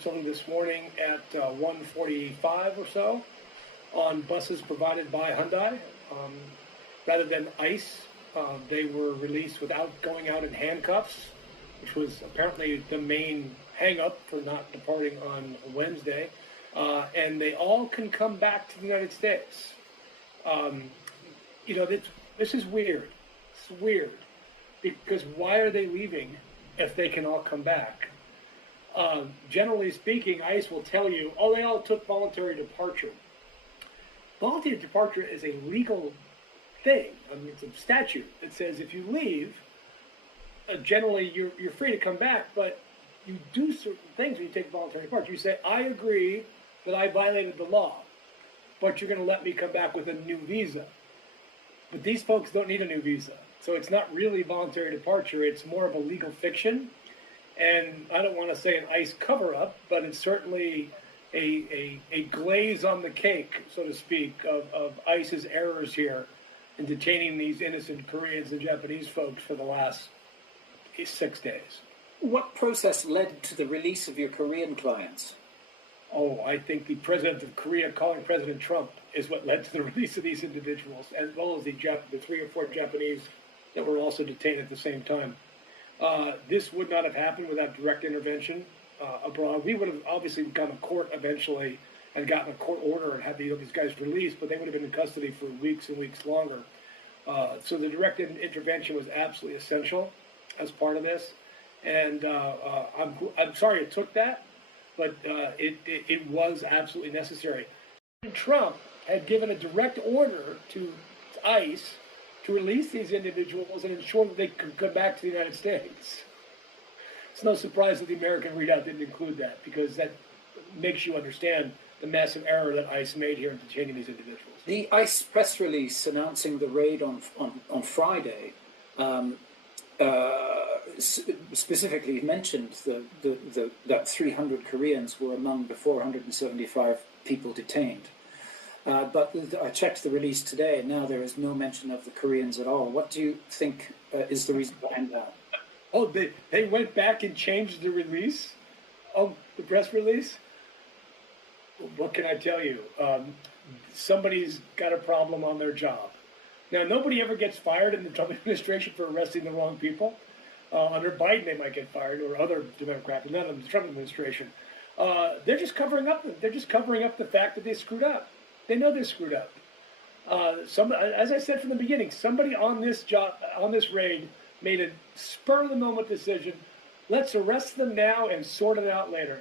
something this morning at 1:45 or so on buses provided by Hyundai. Um, Rather than ICE, they were released without going out in handcuffs, which was apparently the main hang-up for not departing on Wednesday. And they all can come back to the United States. Um, this is weird. It's weird because why are they leaving if they can all come back? Generally speaking, ICE will tell you, oh, they all took voluntary departure. Voluntary departure is a legal thing. I mean, it's a statute that says if you leave, generally you're free to come back, but you do certain things when you take voluntary departure. You say, I agree that I violated the law, but you're going to let me come back with a new visa. But these folks don't need a new visa. So it's not really voluntary departure. It's more of a legal fiction. And I don't want to say an ICE cover-up, but it's certainly a glaze on the cake, so to speak, of ICE's errors here in detaining these innocent Koreans and Japanese folks for the last 6 days. What process led to the release of your Korean clients? Oh, I think the president of Korea calling President Trump is what led to the release of these individuals, as well as the 3 or 4 Japanese that were also detained at the same time. This would not have happened without direct intervention abroad. We would have obviously gone to court eventually and gotten a court order and had these guys released, but they would have been in custody for weeks and weeks longer. So the direct intervention was absolutely essential as part of this. And I'm sorry it took that, but it was absolutely necessary. Trump had given a direct order to ICE to release these individuals and ensure that they could come back to the United States. It's no surprise that the American readout didn't include that, because that makes you understand the massive error that ICE made here in detaining these individuals. The ICE press release announcing the raid on Friday specifically mentioned that 300 Koreans were among the 475 people detained. But I checked the release today, and now there is no mention of the Koreans at all. What do you think is the reason behind that? Oh, they went back and changed the release of the press release? What can I tell you? Somebody's got a problem on their job. Now, nobody ever gets fired in the Trump administration for arresting the wrong people. Under Biden, they might get fired, or other Democrats, but not in the Trump administration. They're just covering up. They're just covering up the fact that they screwed up. They know they screwed up. As I said from the beginning, somebody on this raid made a spur of the moment decision. Let's arrest them now and sort it out later.